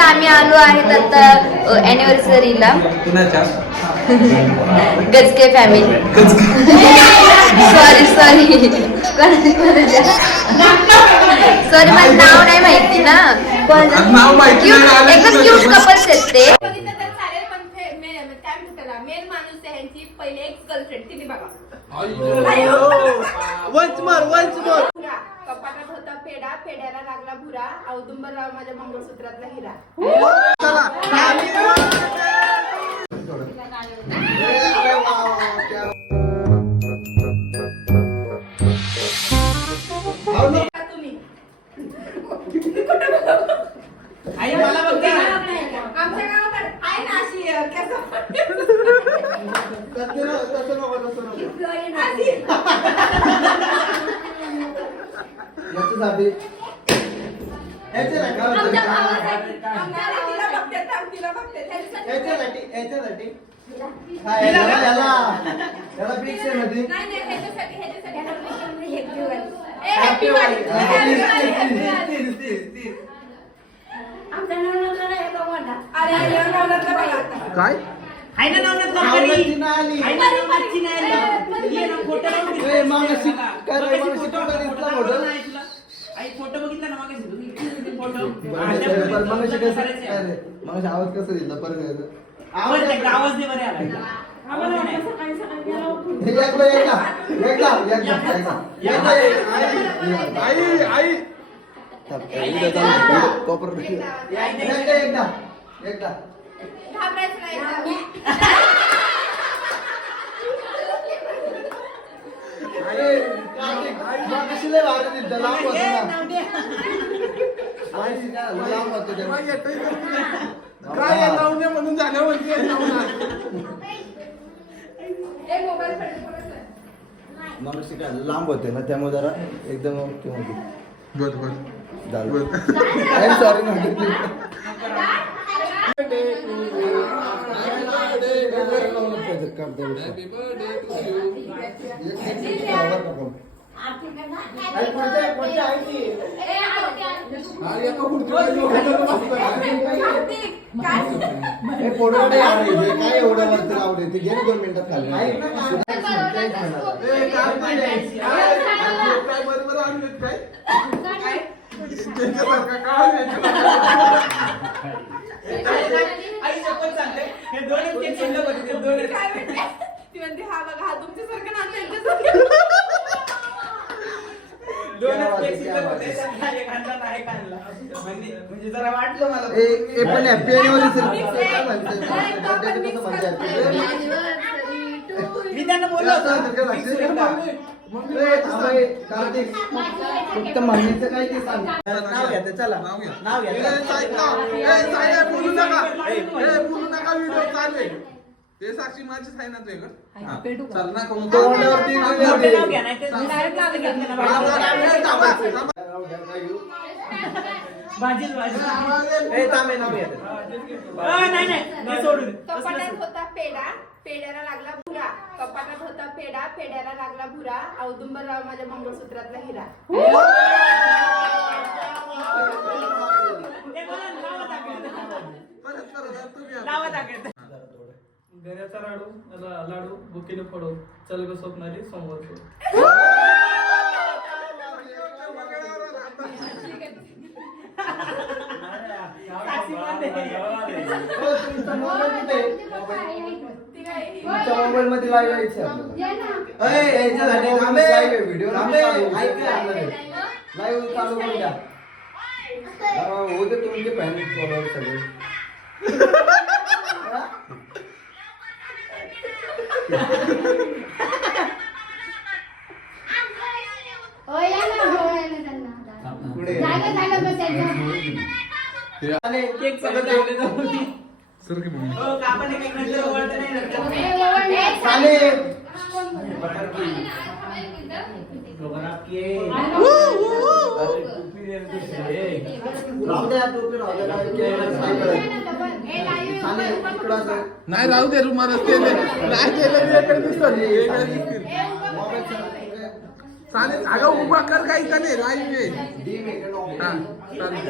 आता आम्ही आलो आहेत आता अॅनिव्हर्सरीला गजके फॅमिली. सॉरी मला नाव नाही माहिती ना. एकदम क्यूट कपल्स आहेत ते. मेन माणूस ह्यांची पहिले एक गर्लफ्रेंड तिने बघा. कपाटात होता पेढा, पेढ्याला लागला भुरा, औदुंबरराव माझ्या मंगळसूत्रातला हिरा. आमच्या गावाकडे आहे ना अशी काय फोटो बघितला ना मग आवाज कसा दिला परत आवाज दे बरे काय म्हणून झाल्यावरती लांब होते ना त्यामुळे जरा एकदम सॉरी काय एवढं वरती लावले ते घे 2 मिनिटात खाली हा बघा हा तुमच्यासारखं ना म्हणजे जरा वाटलं मला पण हॅपी मी त्यांना बोललो फक्त म्हणण्याचं काय ते सांग. नाव घ्या चला नाव घ्या बोलू नका व्हिडिओ चालेल ते साक्षी माझीच आहे ना ते चल ना करून कपाटात होता पेढा, पेढ्याला लागला भुरा. कपाटात होता पेढा, पेढ्याला लागला भुरा, औदुंबरराव माझ्या मंगळसूत्रातला हिरा. गऱ्याचा लाडू बुकीने फोडो चल ग स्वप्नाली समोर मोबाईल मध्ये लाईव्ह यायचं व्हिडिओ लाईव्ह चालू करून द्या. होते तुमचे फॅन फॉलोअर सगळे. नाही राहू दे रुमाल चालेल अगं उभा कर काही का नाही लाईव्ह आहे डीम आहे का नॉर्मल? हा चालेल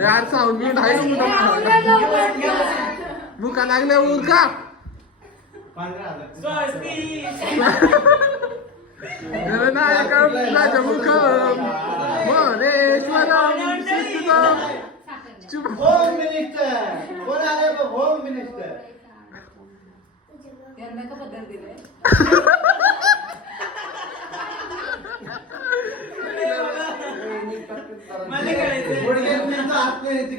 यार साऊंड म्यूट आहे मुका लागल्या उरका नायका मुखम मरेश्वरम सिद्धम होम मिनिस्टर कोण आले होम मिनिस्टर गुडघ्यात मी तर हात नाही येते.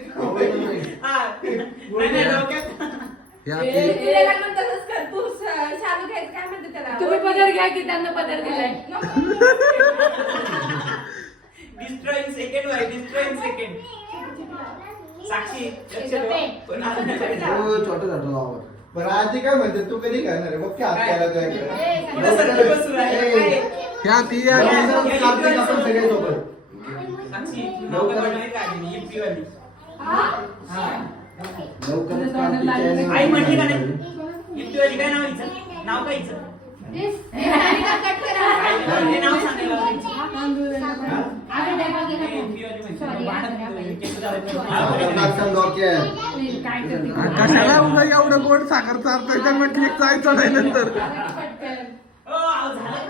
या तिला लागलं तसंच कर तू शालू घ्यायचं काय म्हणते त्याला तुम्ही पदर घ्या की त्यांना पदर दिलाय destroying second why destroying second साक्षी लक्ष ठेवा. हो, छोटं झालं नाव. बरं आजी काय म्हणते तू कधी करणार आहे? बघ की हात काय? द्यायला तुझ्याकडे. पुढं सरकी बसून आहे. ए, या ती या आपण ती. कापते आपण सगळे सोबत. साक्षी नाव काय बनवायची काढली एमपी वाली लवकरच कापते चॅनल. आई म्हणली का नाही एमपी वाली काय नाव हिचं नाव काय हिचं ते नाव सांगायला नाचन डोक्यात. कशाला उभं एवढं गोड साखर चालतंय त्यांना केक जायचं नाही नंतर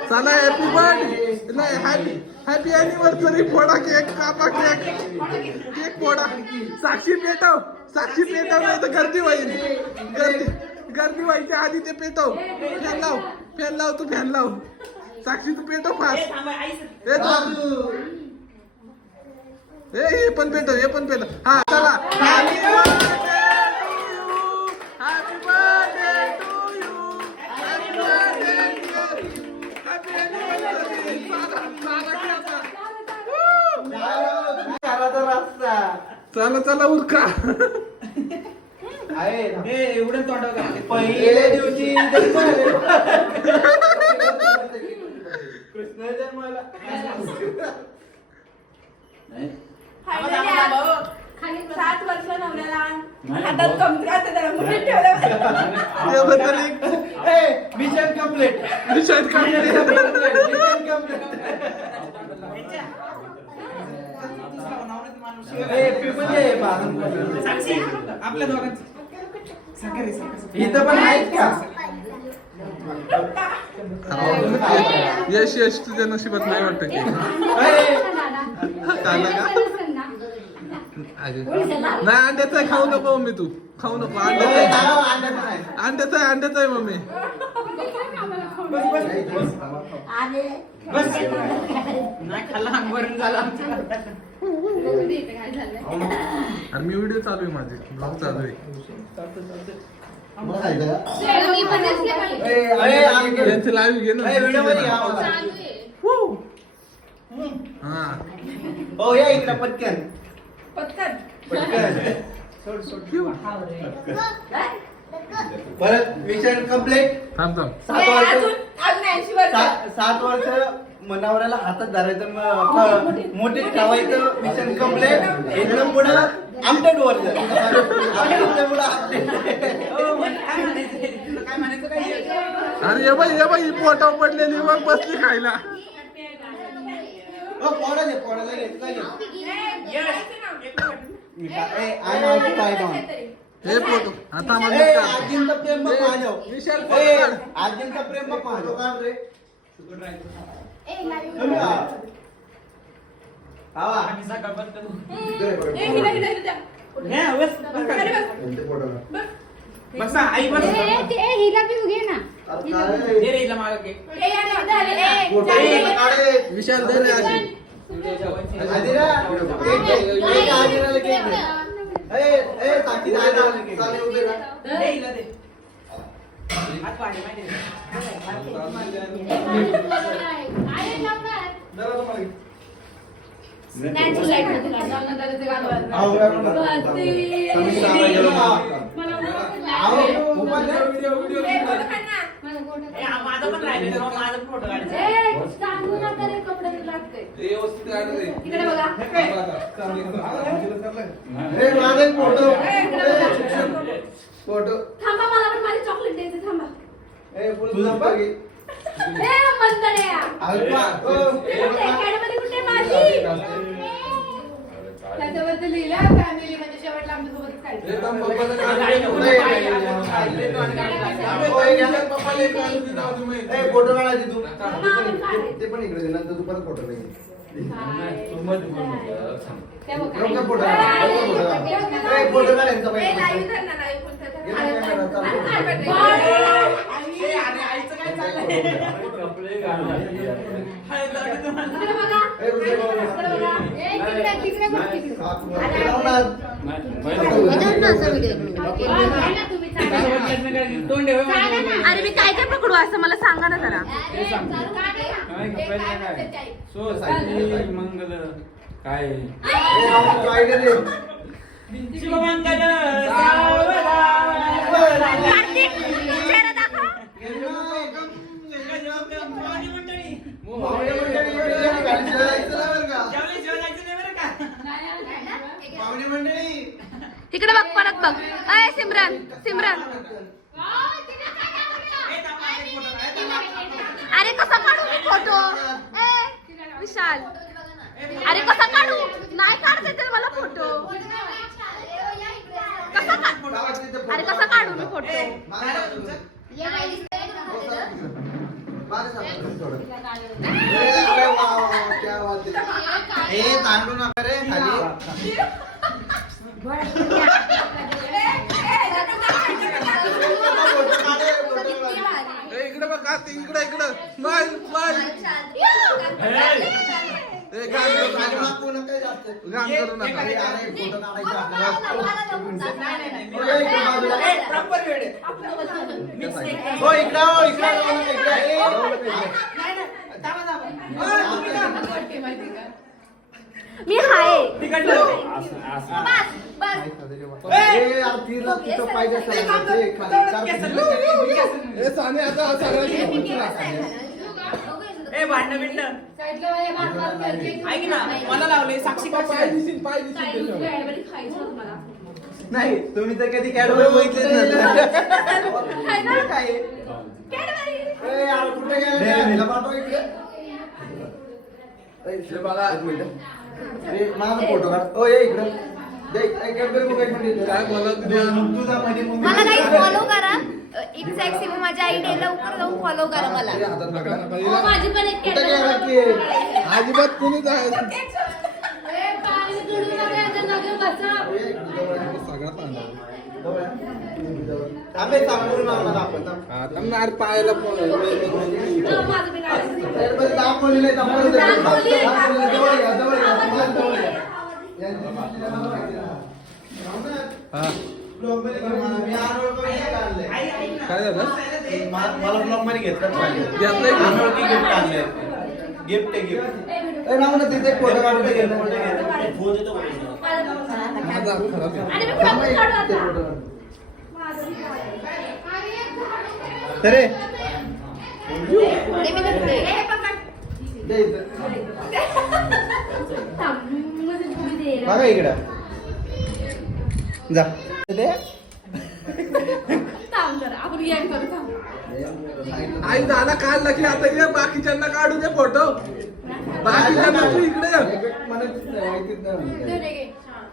चला हॅपी बर्थडे नाही हॅपी अॅनिव्हर्सरी फोडा केक कापा केक फोडा साक्षी पेटव नाही तर गर्दी होईल गर्दी व्हायच्या आधी ते पेटव फॅन लाव तू फॅन लाव साक्षी तू पेटव फास्ट हे पण पेटव हा चला happy birthday to you happy birthday to you happy anniversary चला उरका आहे एवढं तोंडावर पहिल्या दिवशी कृष्ण जन्माला खाली 7 वर्ष नवऱ्याला हातात कमरात त्याला मुठीत ठेवलं मिशन कम्प्लीट. मिशन साक्षी आपल्या दोघांचं इथं पण आहेत का? यश तुझ्या नशिबात नाही वाटत की चाललं का नाही अंड्याचं आहे खाऊ नको मम्मी तू खाऊ नको अंड्याचं आहे मम्मी नाही खाल्ला अंगवरून झाला आणि मी व्हिडिओ चालू आहे माझे ब्लॉग चालू आहे मग खायचं का? मी पण दिसले पाहिजे. त्यांचे लाईव्ह घे ना हा हो या इकडे पटकन पटकन परत मिशन कम्प्लीट. थांब 7 वर्ष अजून 80 वर्ष 7 वर्ष मनावऱ्याला हातात धरायचं मोठे ठेवायचं. Mission complete. एकदम पुढं आमटेड वर्ष पुढं काय म्हणायचं काय अरे ये बाई पोटावर पडलेली मग बसली खायला पोळाला घेतलं हे फोटो आता आजींचा प्रेम बघ माझ्यावर. आजींचा प्रेम बघ माझ्यावर. बसा आई बस हिला पिऊ घे ना दे रे हिला मागं केक. विशाल दे रे आजी दे हिला दे हात पाणी माहिती माझा पण राहिले माझा पण फोटो काढायचा इकडे बघा फोटो फोटो थांबा मला पण माझी चॉकलेट द्यायचं थांबा. तुझं बघ हे. ए मंदड्या. अरे बा, कॅडबरी कुठे माझी? त्याच्यावरती लिहिलं फॅमिली म्हणजे शेवटला आमच्यासोबतच खायचं. हे थांब, पप्पाला काढ. ए, फोटो काढायचे तू ते पण इकडे दे, नंतर तू परत फोटो घे. ते बघ. नको फोटो काढ, नको फोटो काढ. ए, फोटो काढ यांचा ए, पाहिजे. live धर ना, live कोणतं तर. हे बघ, हे बघ, चालू. आईचं काय चाललंय? इकडे बघा. ए, इकडे बघ. इकडे बघा. ए, तिकडे बघ, तिकडे. हात वर. लावणार. याच्यावर ना असं video आहे ना तुम्ही चालेल. तोंड ठेवा. अरे मी काय काय पकडू असं मला सांगा ना जरा. मंगल काय ए, आवाज आयडिया दे. शिवमंगल कार्तिक चेहरा दाखव. पाहुणे मंडळी एवढी गाडी चालवायचं नाही बरं का? पाहुणे मंडळी तिकडे बघ परत बघ. अय सिमरन सिमरन अरे कसा काढू मी फोटो? ए विशाल अरे कसा काढू? नाही काढता येते मला फोटो. कसा अरे कसा काढू मी फोटो? ए, तांदू नका रे खाली. ए, इकडे बघ कार्तिक, इकडे इकडे स्माइल स्माइल. ए, घाण करू नका. घाण करू नका. प्रॉपर वेळ आहे. हो इकडे हो इकडे मी हाय. पाहिजे ए, साने आता ए भांडण बिंडण ऐक ना मला लावले साक्षी पाय कशी दिसील पाय दिसील त्याच्यावर. कॅडबरी खायचं होतं मला. नाही तुम्ही तर कधी कॅडबरी बघितलेच खाय ना? काय कॅडबरी. कुठे गेले पाठव इकडे. हे बघा. एक मिनिट. ए, माझा फोटो काढ. ओ ये इकडे कॅडबरी बघ एक मिनिट. काय बोलत तुझ्या? तुझा म्हणजे मला काही फॉलो करा. एक्झॅक्टली माझ्या आईडी लवकर जाऊन फॉलो करा मला. हातात नका नका. हो, हिला- माझी पण एक कुठे गेला कॅडबरी. की? अजिबात कुणीच आहे. ए, पाणी तुडू नका, याच्या जागेवर बसा. सगळा पाहणार. थांबे सांगून लावणार आपण. आता मार पायाला पण. हो, माझं बी काढायचं. कॅडबरी दाखवलेलं आहे, दाखवलेलं आहे. दाखवली. जवळ घ्या, जवळ घ्या, जवळ घ्या. हा. ब्लॉगमध्ये घे मला. मी अनोळखी gift आणलंय. काय झालं? मला ब्लॉगमध्ये घेतलं पाहिजे. घेतलंय की? अनोळखी गिफ्ट आणलंय. गिफ्ट आहे गिफ्ट. ए नाव ना तिथे फोटो काढून दे. फोटो घे. माझा हात खराब आहे. आणि मी कुठं पण काढू आता. तरे ते मी नसते. ए, पकड. दे इथं. थांब, मध्ये तुम्ही दे. बघा इकडं जा दे. थांब जरा, आपण यायला करू, थांब. आई दादा काढला की आता ये बाकीच्यांना काढू दे फोटो. बाकीच्यांना तू इकडे ये. दे रे, घे.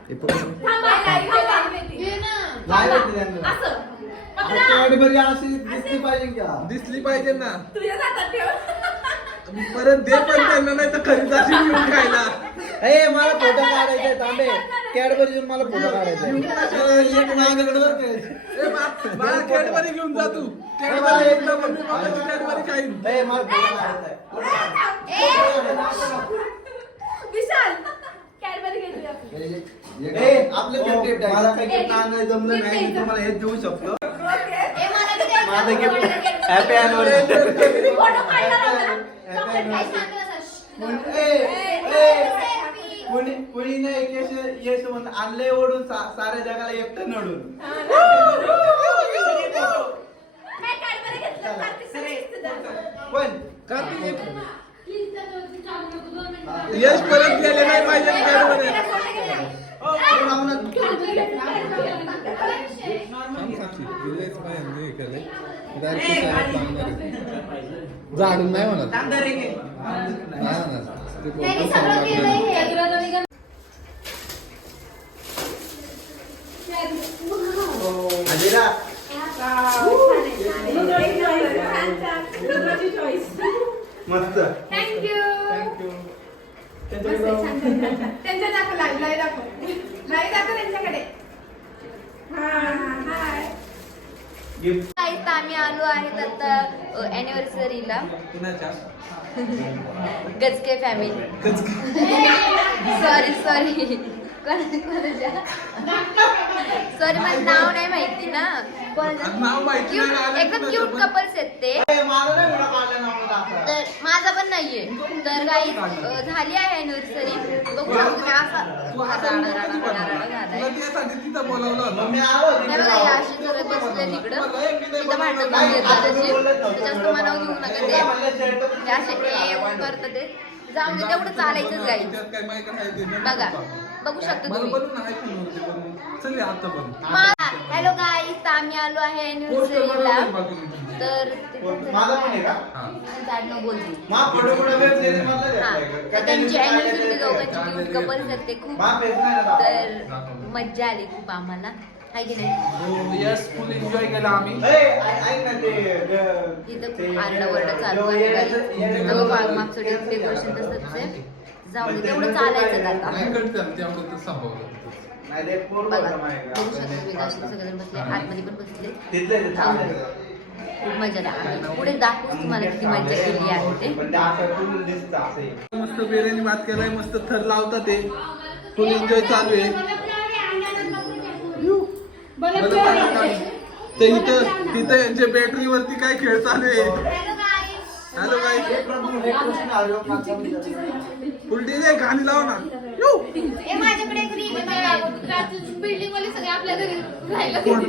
हे पकड. थांब, आई, थांब, घे ना. नाही माहिती त्यांना. असं. पकडा. कॅडबरी अशी दिसली पाहिजे का? दिसली पाहिजे ना. तुझ्या हातात ठेव. परत दे पण त्यांना नाही तर खरीद अशी घेऊन खायला. ए मला फोटो काढायचा तांबे. कॅडबरी मला फोटो काढायचा माझ्याकडे बरं का? ए मला कॅडबरी घेऊन जा तू. कॅडबरी एकदा मम्मी पप्पाची कॅडबरी खाईन. ए मला फोटो काढायचा. विशाल, कॅडबरी घेतली आपण. ए आपलं गिफ्ट मला काही गिफ्ट आणायला जमलं नाही मी तुम्हाला हे देऊ शकतो. ए, मला बी द्यायचं. माझं गिफ्ट हॅपी अॅनिव्हर्सरी. मी फोटो काढणार होता. चॉकलेट काय सांगते असं. कुणी नाही यश म्हणून आणले ओढून साऱ्या जगाला एकटं नडून. नाही, कॅडबरी घेतलं, कार्तिक सर. पण कार्तिक प्लीज, चालू नको, 2 मिनिटं. यश परत गेले नाही पाहिजे कॅडबरी. राहून कॅडबरी घेतलं, कॅडबरी घेतलं. थांब साक्षी दिलेच पाहिजे हे केलंय डायरेक्ट शाळेत लागणार आहे. झाडून नाही म्हणत नाही म्हणत ते बोलतो सांगणार. आजीरा मस्त थँक्यू त्यांच्या दाखव लाई दाखव त्यांच्याकडे हाय गिफ्ट गाईस आम्ही आलो आहेत आता अॅनिव्हर्सरीला गजके फॅमिली सॉरी सॉरी मला नाव नाही माहिती ना नाव माहिती नाही ना, आलं एकदम तर क्यूट पण- कपल्स आहेत ते मला नाही एवढा काढला नाव दाखवा. तर माझा पण नाहीये तर गाईस झाली आहे अॅनिव्हर्सरी बघू शकतो मी असा तुला झालाय त्यासाठी तिथं बोलावलं होतं. मी आलो हे बघा हे अशी जरा बसले तिकडं तिथं भांडण लावून येतात तशी जास्त मनाव घेऊ नका ते असे करतात ते जाऊन दे तेवढं चालायचंच गाई त्यात काय माहिती आहे ते नाही बघा बघा. बघू शकता मला तुम्ही बनवून आहे पण होते पण चल या आता पण हॅलो गाईस आम्ही आलो आहे अॅनिव्हर्सरीला तर माझा पण आहे का जाडणं बोलते मा फोटो फोटो वेब सिरीज मधला हा घेतलाय तर त्यांची अॅनिव्हर्सरी दोघांची क्यूट कपल्स आहेत ते खूप मा फेस नाही ना तर मज्जा आली खूप आम्हाला आहे की नाही यस फुल एन्जॉय केला आम्ही ऐक ना इथं आरडाओरडा चालू आहे गाई सगळं मागचं डेकोरेशन तसंच आहे जाऊ दे तेवढं चालायचं आता तेवढं तर संभवलं नाही ते पोर बघा बघा माहिती बघू शकतो तुम्ही कसे सगळेजण बसले आतमध्ये पण बसले तिथले खूप मजा आली पुढे दाखवूच तुम्हाला किती मजा केली आहे ते पण ते असं फुल दिसतं असं आहे. मस्त बिर्याणी भात केलाय मस्त थर लावतात ते फुल एन्जॉय चालू आहे तर इथं तिथं यांच्या बॅटरीवरती काय खेळ चालू आहे हॅलो हे गाईस प्रभू हे कृष्ण हरी ओम माता पिता. उलटी दे गाणी लाव ना यू माझ्याकडे एक ring आहे. बिल्डिंग वाले सगळे आपल्या घरी राहायला फोन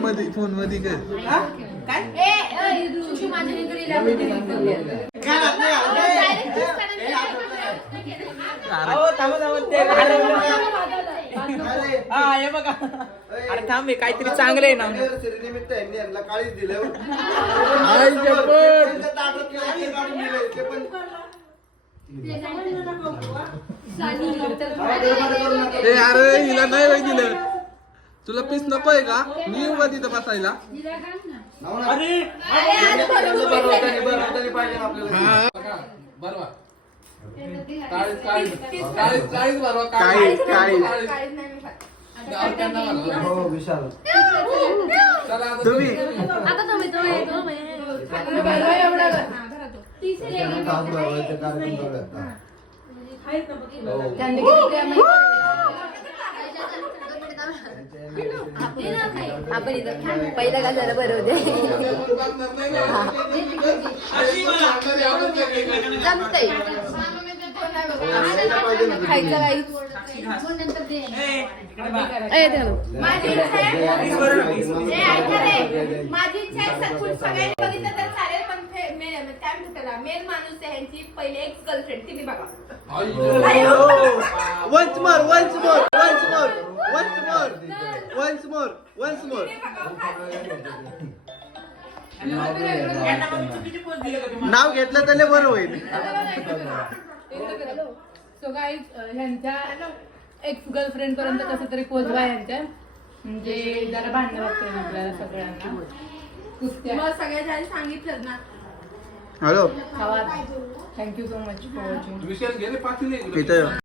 मध्ये कर माझ्या घरी राहायला काय हात नाही हात नाही. अहो थांबा ते अरे, हा हे बघा अरे थांब हे काहीतरी चांगलं आहे ना anniversary निमित्त यांनी यांना काळीच दिलं आई शपथ. त्यांच्या ताटात लाडू काढून दिले. ते पण ए अरे हिला नाही वय दिलं तुला पीस नकोय का मी येऊ का तिथं बसायला अरे बरं पाहिजे ना आपल्याला हा बरोबर काळीच बरोबर काळीच. हो विशाल तुम्ही तास भरवायचे कार्यक्रम करूयात. आपण इथं पहिला का जरा बरं होते जमतंय खायचं काही माझी इच्छा आहे सगळ्यांनी बघितलं तर चालेल पण काय म्हणतात मेन माणूस आहे ह्यांची पहिले एक्स गर्लफ्रेंड तिने बघा Once more. नाव घेतलं तर बरं होईल. सो गाईज ह्यांच्या एक्स गर्लफ्रेंड पर्यंत कसं तरी पोहोचवा यांच्या म्हणजे जरा भांडणं वाटतं आपल्याला सगळ्यांना कुस्त्या मग सगळ्या सांगितलं ना हॅलो खावा thank you so much for watching विषयात गेले पाचले इथं